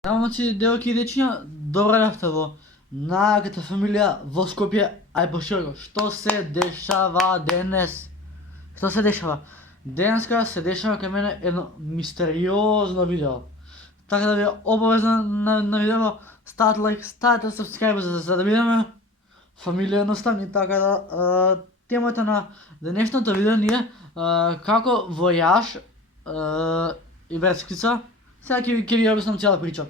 Рамъци, девојки и дечиња, добро дојавте во најаката фамилија во Скопје, ај по широко. Што се дешава денес? Што се дешава? Денеска се дешава кај мене едно мистериозно видео. Така да ви обавезно на видео, ставате лайк, ставате сабскрајб за да бидеме фамилија едноставни. Така да темата на денешното видео ни е како војаж и Бресквица. Сега ќе ви обяснам цяла прича.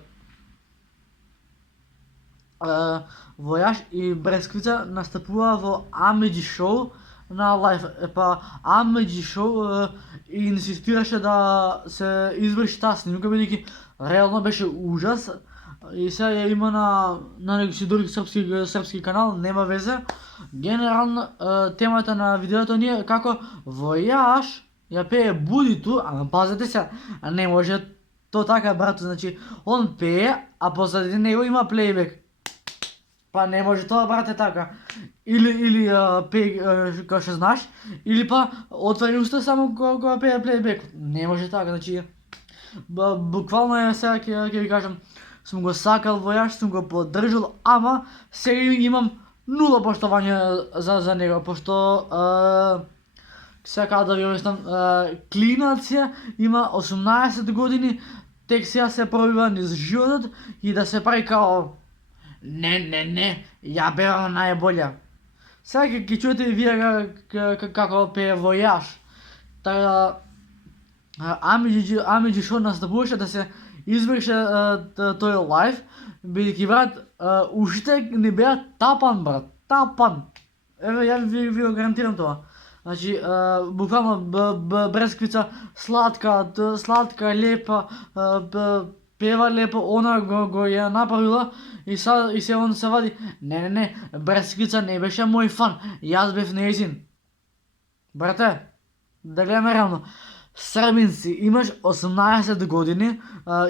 Војаж и Бресквица настапува во Амеџи шоу на лайф. Амеџи шоу инсистираше да се изврши таа снимка, бидејќи реално беше ужас. И сега ја има на некој друг српски канал, нема везе. Генерално темата на видеото ни е како војаж ја пее Будиту, ама пазете се, не може то така, брато, значи он пее, а позади него има плейбек. Па не може тоа, брате, така. Или пее као што знаеш, или па отвори уста само кога пее плейбек. Не може така, значи буквално е, сега ќе ви кажам, сум го сакал војаж, сум го поддржал, ама сега имам нула поштовање за него, пошто сега да ви обяснам, клинац е, има 18 години, тек сега се пробива низ животот и да се прави као не, ја певам најболја. Сега ќе чуете и вие како пее војаж. Така Амеџи шоу настапуваше да се изврши тој лайф, бидејќи брат, ушите не беа тапан, брат, тапан. Еве, ја ви го гарантирам тоа. Значи, буквално Бресквица сладка, лепа, пева лепо, она го ја направила и се он се вади. Не, Бресквица не беше мој фан, јас бев нејзин. Брате, да гледаме реално. Србинци, имаш 18 години,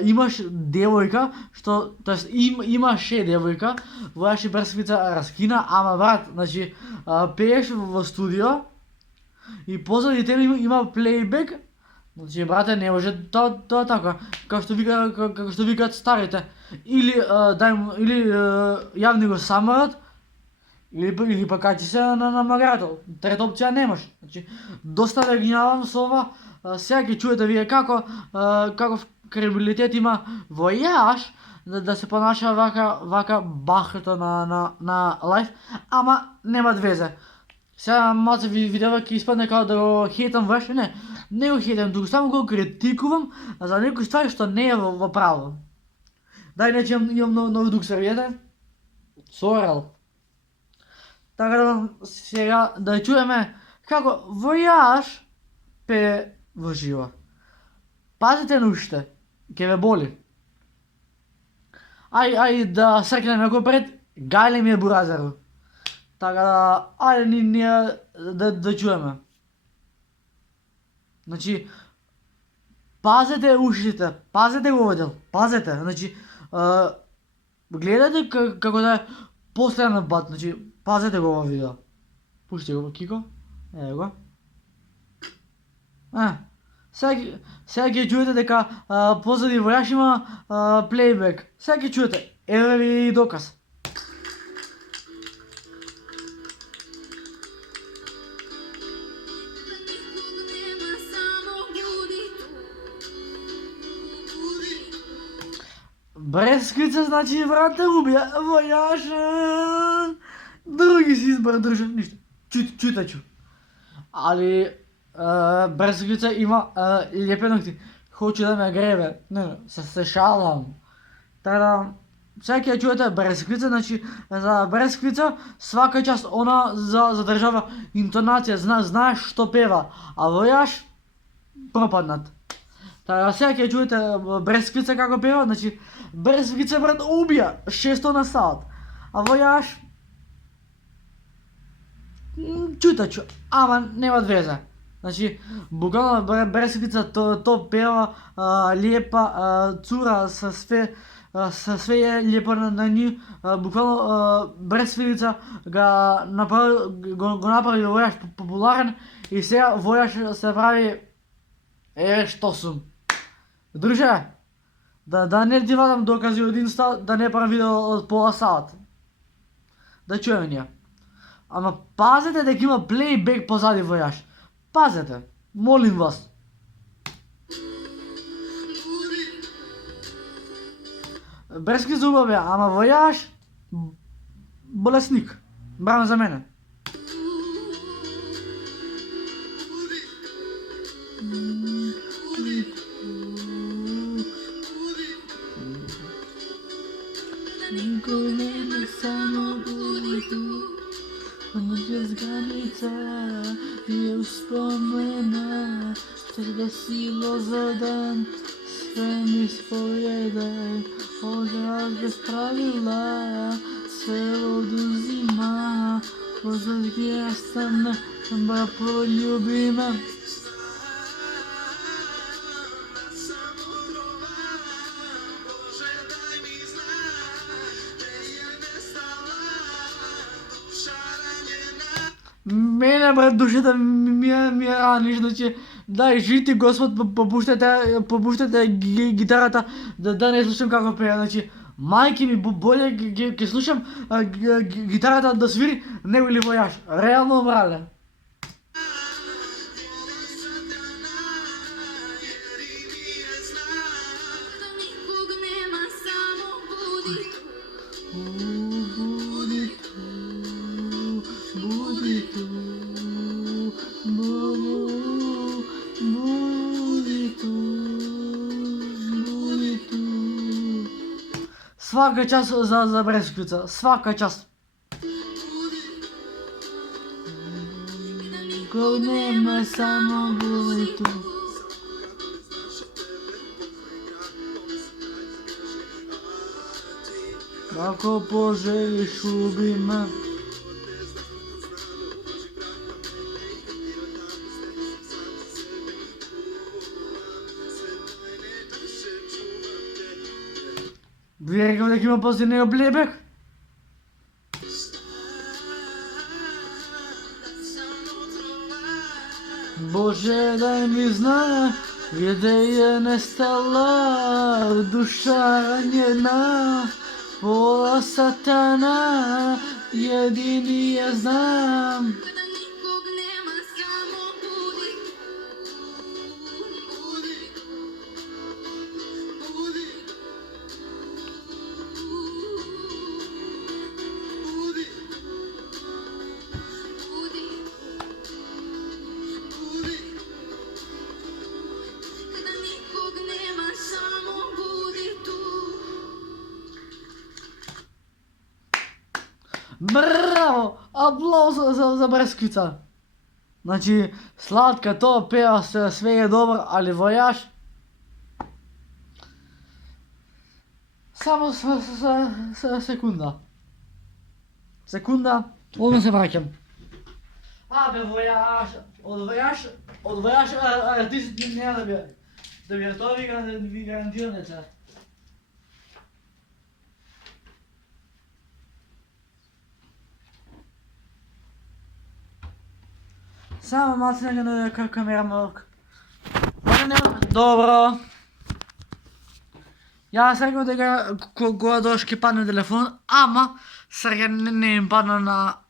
имаш девојка, што, тоест имаше девојка, војаш и Бресквица раскина, ама брат, значи, пееш во студио и позади тебе има плейбек, значи, брате, не може тоа така, како што викаат старите, или јавни го самарат, или па качи се на магарето. Трета опција немаш. Значи, доста ве гневам со ова. Сега ќе чуете вие каков кредибилитет има војаж да се понаша вака бахето на лайф, ама нема везе. Сега малце видео ќе испадне како да го хейтам војаш, не го хейтам, туку само го критикувам за некои ствари што не е во право. Дај, нече имам нови дук сервијете. Сорел. Така да сега да чуеме како војаж пее во живо. Пазите на уште, ќе ве боли. Ај да срекнеме некој пред, гајле ми е буразеру. Така да, ајде ние да чуеме. Значи, пазете ушите, пазете го одел, пазете. Значи, гледате како да е последен пат, значи, пазете го ова видео. Пушти го, Кико. Ево го. Сега ќе чуете дека позади војаш има плейбек. Сега ќе чуете. Еве ви и доказ. Бресквица, значи, брате, убија војаж. Други си избор држа, ништо. Чутачу. Али Бресквица има лепе ногти. Хочу да ме гребе. Не, се шалам. Така да, сега ќе чуете Бресквица, значи, за Бресквица свака част она задржава интонација, знаеш што пева, а војаж пропаднат. Така, сега ќе чуете Бресквица како пева, значи, Бресквица, брат, убија 600 на саат, а војаж чутачу, ама нема везе. Значи, буквално Бресквица то пева лепа, цура со све е лепо на нив, буквално Бресквица го направи војаж популарен и сега војаж се прави што сум. Друже, Da ne ti vadam dokazi od Insta, da ne pravim video od pola sata. Da čujem nje. Ама пазете дека има плейбек позади војаш. Пазете, молим вас. Брески зубови, ама војаш болесник. Браво за мене. Никој не само буду. Через граница и успомена, что се десило за ден, sve mi spojedaj, odraz bez pravila, sve oduzima, pozad gdje stane, ba poljubi me. Мене, брат, душата ми раниш, значи, дай, жити Господ, попуштате гитарата, да не слушам како пее, значи, мајки ми, болje ќе слушам гитарата да свири, него или војаш, реално мрале. Свака час за Бресквица, свака час. Никој нема, само буди ту. Ако пожелиш, уби ме. Ви рекам дека има после него плейбек? Боже, дай ми знае, где е нестала душа ранена, пола сатана, едини я знам. Браво! Аплауз за Бресквица. Значи, сладка то, пеа се, све е добро, али војаш... Само секунда. Секунда, одма се враќам. Абе, војаш, од војаш артистите няма да би тоа ви гарантирам деца. Само малце нека на камера малко. Добро. Јас рекам дека кога дош ќе падне телефон, ама сега не им падна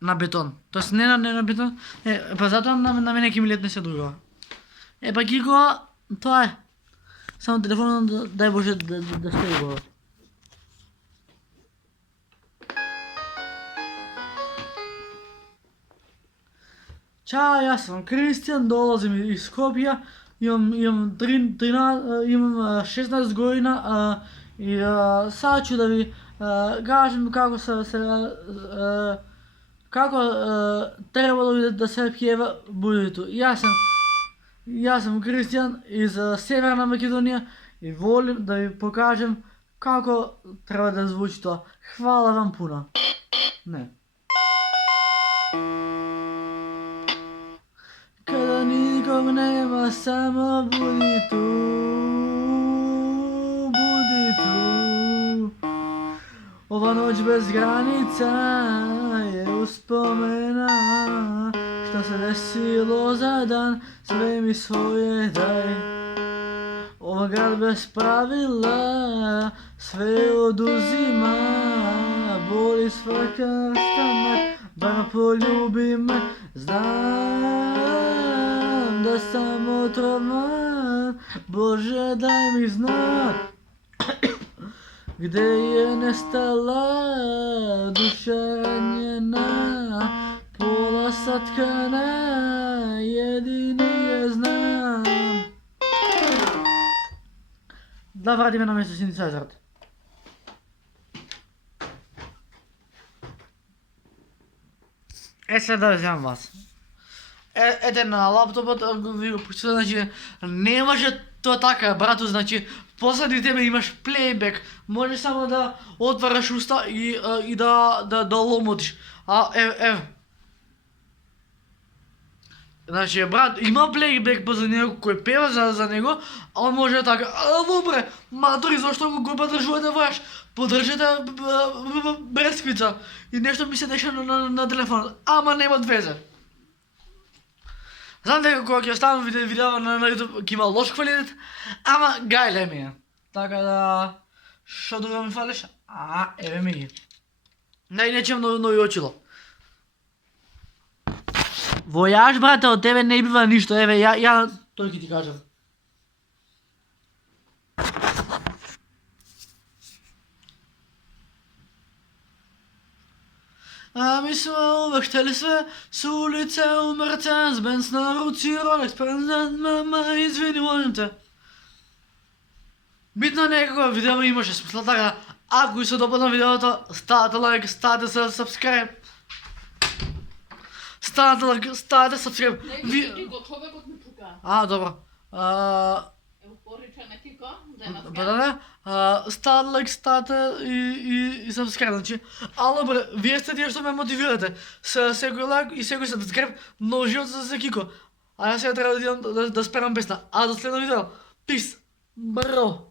на бетон. Тоест не на бетон, па затоа на мене ќе ми летне се друго. Па Кико, тоа е. Само телефонот дај Боже да стои го. Чао, јас сум Кристијан, долазим из Скопје, имам 16 година и сега ќе да ви кажем како требало да се пјева Будито. Јас сум Кристијан из Северна Македонија и волим да ви покажем како треба да звучи тоа. Хвала вам пуно. Не. Kada nikog nema, samo budi tu, budi tu. Ova noć bez granica je uspomena, što se desilo za dan, sve mi svoje daj. Град без правила sve oduzima, boli svaka rastanak, bar poljubi me, znam da sam otrovan, Bože daj mi znak, gde je nestala duša ranjena, pola satkana, jedini je znam. Da vratime na mjesto synthesizer. Sad da вземам вас. Ете на лаптопот ви го пуштите, значи не може то така, брато, значи позади тебе имаш плейбек, можеш само да отвараш уста и да ломотиш. Ево. Значи, брат, има плейбек позади него кој пева за него, а он може така, добре, матори, зашто го подржувате ваш? Подржете Бресквица и нешто ми се деша на телефон, ама нема везе. Знам дека кога ќе оставам видео на YouTube ќе има лош квалитет, ама гајле ми е. Така да, шо друго ми фалиш? Еве ми ги. Да и нечем нови очило. Војаж, брате, од тебе не бива ништо, еве, ја тој ќе ти кажам. Ми сме увек hteli sve, s ulice u Mercedes-Benz, na ruci Rolex, mama, izvini, molim te. Bitno nekako видео имаше смисла, така, ако ви се допадна видеото, ставате лайк, ставате subscribe. Ставате лайк, ставате subscribe. Ти го човекот ми пука. Добро. Ево порича не ти ко, денеска. Да. Ставате лайк, ставате и subscribe, значи. Добре, вие сте тие што ме мотивирате. С секој лайк и секој subscribe, но живот за секико. Јас сега треба да спевам песна. До следно видео. Peace. Бро.